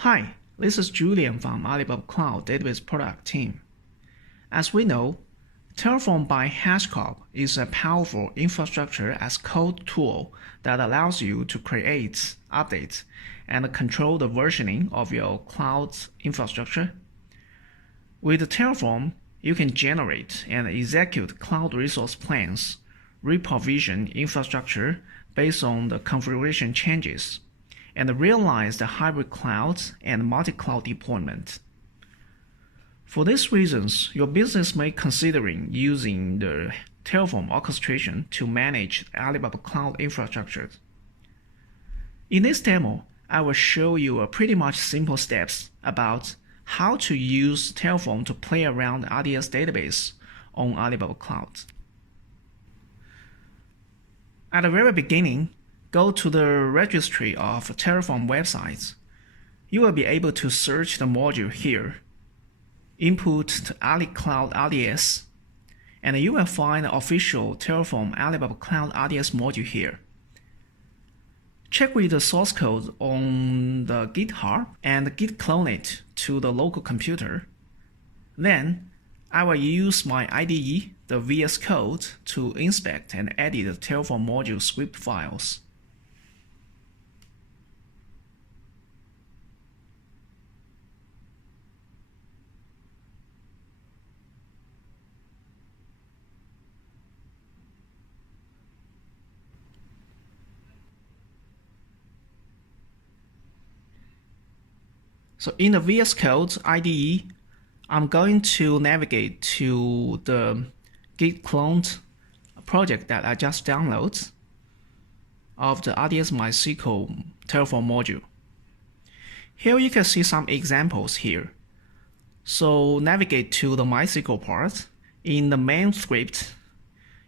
Hi, this is Julian from Alibaba Cloud Database Product Team. As we know, Terraform by HashiCorp is a powerful infrastructure as code tool that allows you to create, update, and control the versioning of your cloud infrastructure. With Terraform, you can generate and execute cloud resource plans, reprovision infrastructure based on the configuration changes, and realize the hybrid cloud and multi-cloud deployment. For these reasons, your business may considering using the Terraform orchestration to manage Alibaba Cloud infrastructure. In this demo, I will show you a pretty much simple steps about how to use Terraform to play around the RDS database on Alibaba Cloud. At the very beginning, go to the registry of Terraform websites. You will be able to search the module here. Input to Ali Cloud RDS, and you will find the official Terraform Alibaba Cloud RDS module here. Check with the source code on the GitHub and git clone it to the local computer. Then, I will use my IDE, the VS Code, to inspect and edit the Terraform module script files. So in the VS Code IDE, I'm going to navigate to the git cloned project that I just downloaded of the RDS MySQL Terraform module. Here you can see some examples here. So navigate to the MySQL part. In the main script,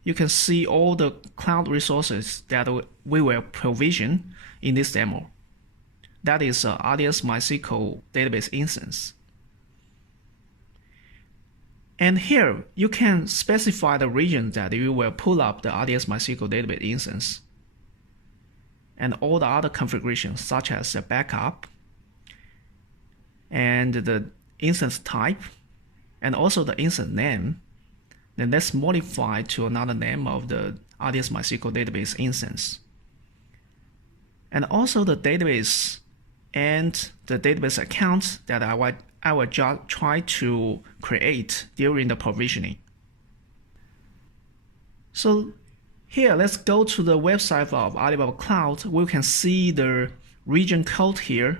you can see all the cloud resources that we will provision in this demo. That is RDS MySQL database instance. And here, you can specify the region that you will pull up the RDS MySQL database instance, and all the other configurations such as the backup, and the instance type, and also the instance name. Then let's modify to another name of the RDS MySQL database instance. And also the database and the database account that I will just try to create during the provisioning. So here, let's go to the website of Alibaba Cloud. We can see the region code here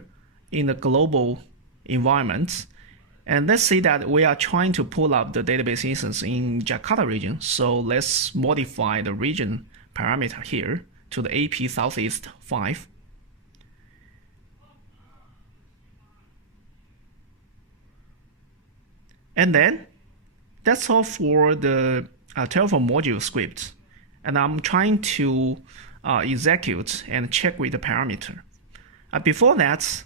in the global environment. And let's see that we are trying to pull up the database instance in Jakarta region. So let's modify the region parameter here to the AP Southeast 5. And then that's all for the Terraform module script. And I'm trying to execute and check with the parameter. Before that,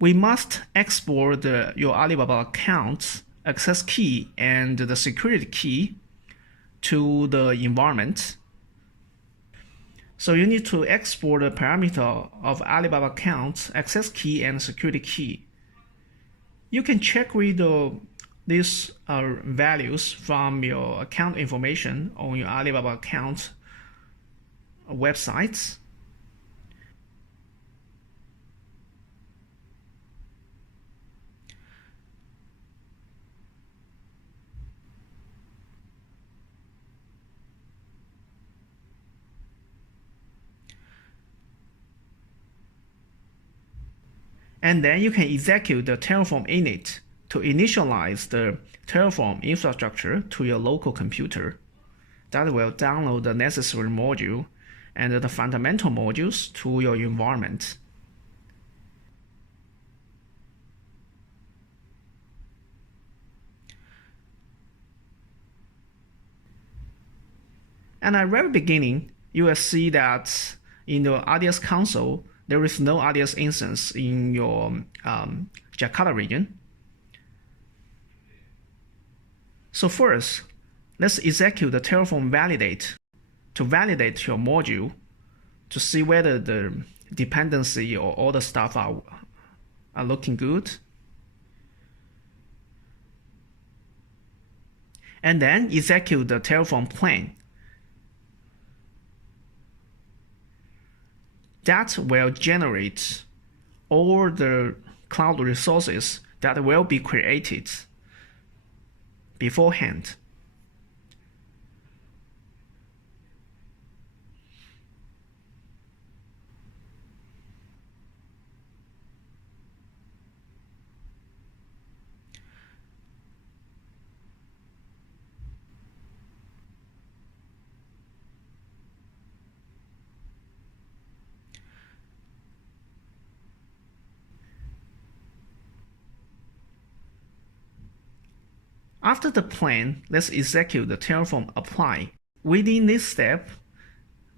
we must export your Alibaba account access key and the security key to the environment. So you need to export the parameter of Alibaba account access key and security key. You can check with these values from your account information on your Alibaba account websites. And then you can execute the Terraform init to initialize the Terraform infrastructure to your local computer. That will download the necessary module and the fundamental modules to your environment. And at the very beginning, you will see that in the RDS console, there is no RDS instance in your Jakarta region. So first, let's execute the Terraform validate to validate your module to see whether the dependency or all the stuff are looking good. And then execute the Terraform plan. That will generate all the cloud resources that will be created beforehand. After the plan, let's execute the Terraform apply. Within this step,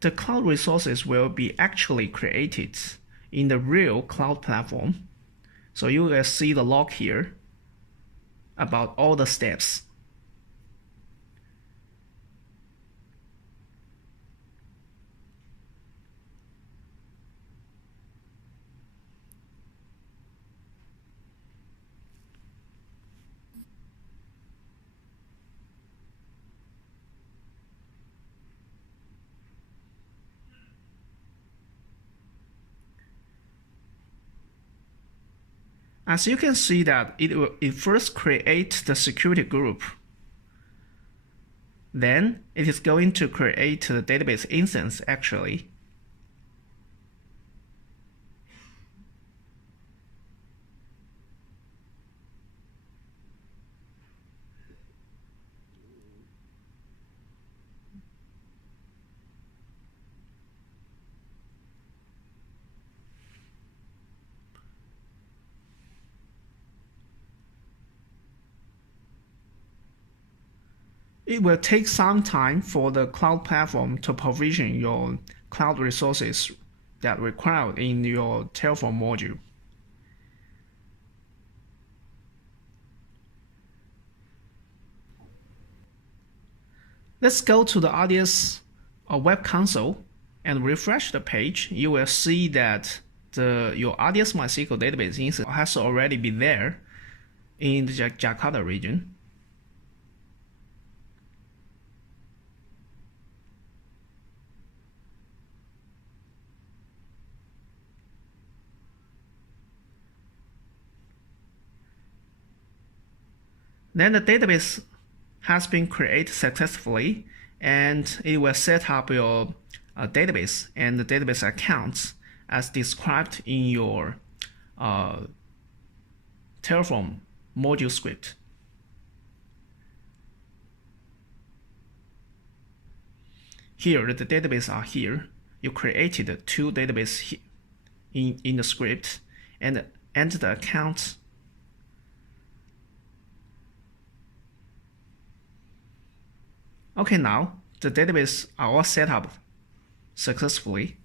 the cloud resources will be actually created in the real cloud platform. So you will see the log here about all the steps. As you can see that it first creates the security group. Then it is going to create the database instance actually. It will take some time for the cloud platform to provision your cloud resources that are required in your Terraform module. Let's go to the RDS web console and refresh the page. You will see that your RDS MySQL database instance has already been there in the Jakarta region. Then the database has been created successfully, and it will set up your database and the database accounts as described in your Terraform module script. Here, the database are here. You created two databases in the script and enter the accounts. Okay, now the database are all set up successfully.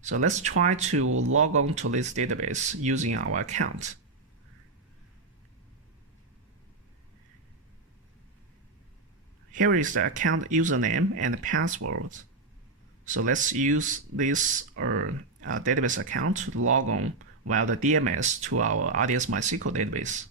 So let's try to log on to this database using our account. Here is the account username and password. So let's use this database account to log on via the DMS to our RDS MySQL database.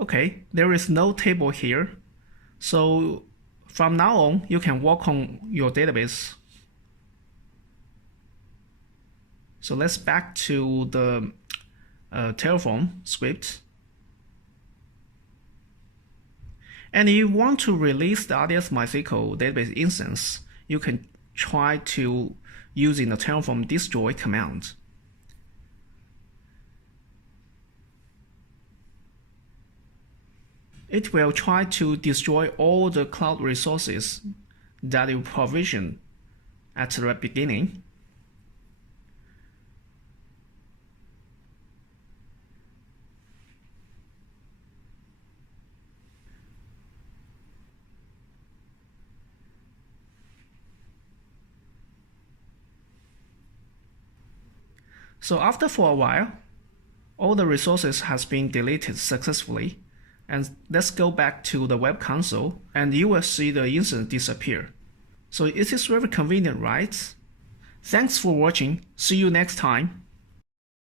Okay, there is no table here. So from now on, you can work on your database. So let's back to the Terraform script. And if you want to release the RDS MySQL database instance, you can try to using the Terraform destroy command. It will try to destroy all the cloud resources that you provision at the beginning. So after for a while, all the resources has been deleted successfully. And let's go back to the web console and you will see the instance disappear. So it is very convenient, right? Thanks for watching. See you next time.